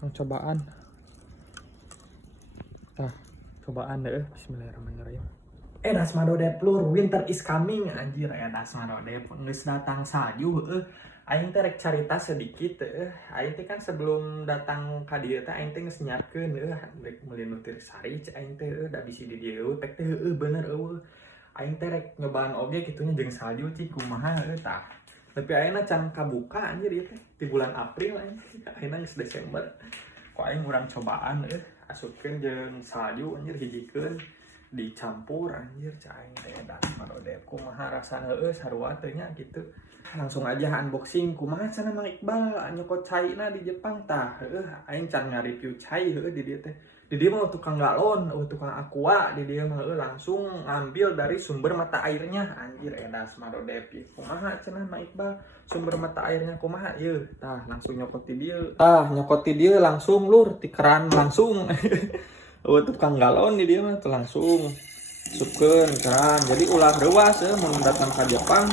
cobaan. Cobaan deh. Bismillahirrahmanirrahim. Das madodep lur, winter is coming anjir. Das madodep geus datang salju. Aing teh rek carita sedikit. Aing teh kan sebelum datang ka dieu teh aing teh geus nyiapkeun rek meuli nutrisari aing teh da bisi di dieu pek teh bener aing teh rek nyobaan oge kitunya jeung salju cik kumaha tah. Tapi ayeuna can kabuka anjir ieu teh di bulan April aing. Ayeuna geus Desember. Ku aing urang cobaan asupkeun jeung salju anjir hijikeun dicampur anjir aing teh das madodep kumaha rasana sarua teh nya gitu. Langsung aja unboxing kumaha cenah Mang Iqbal nyokot caina di Jepang tah. Aing can nge-review cai di dieu teh. Di dieu mah tukang galon, tukang aqua di dieu mah langsung ngambil dari sumber mata airnya anjir edas madodep. Kumaha cenah Mang Iqbal sumber mata airnya kumaha ieu? Tah langsung nyokot di dieu. Nyokot di dieu langsung lur ti keran langsung. Tukang galon di dieu mah tuh langsung supkeun keran. Jadi ulah reuas mun datang ka Jepang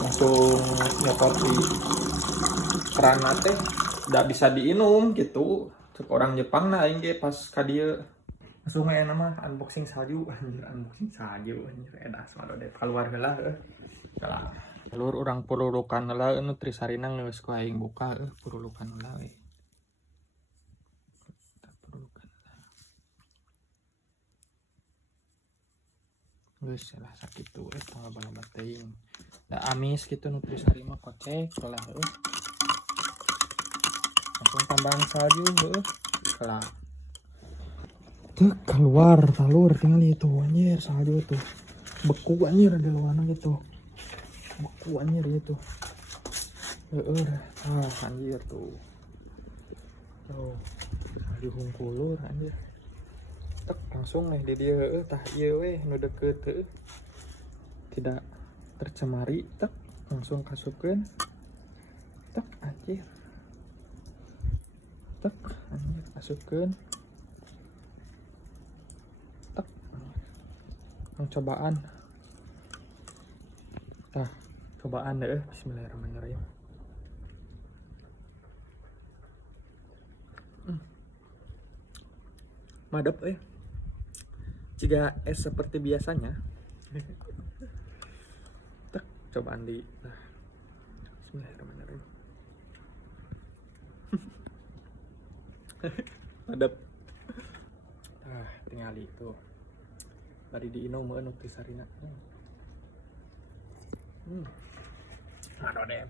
langsung nyokot di keran teh udah bisa diinum gitu. Cek orang Jepang nah aing ge pas ka dieu langsung nama unboxing salju anjir edas madodep keluar heula kalah. Lur urang purulukan heula nutrisarina geus ku aing buka purulukan heula we. Geus lah sakitu tanggal balabat teuing. Da amis gitu nutrisari mah kocek lah langsung tambahan salju kelah tuh keluar talur tinggal itu anjir salju tuh beku anjir di luarna gitu beku anjir gitu anjir tuh salju hungkulur anjir tek langsung nih di dia tah ieu we nu deukeut tidak tercemari tek langsung kasupkeun tek anjir asupkeun tek cobaan cobaan deh. Bismillahirrahmanirrahim. Madep jika es seperti biasanya. Tek cobaan di Bismillahirrahmanirrahim. Madep tinggali tuh bari diinum nutrisarina madodep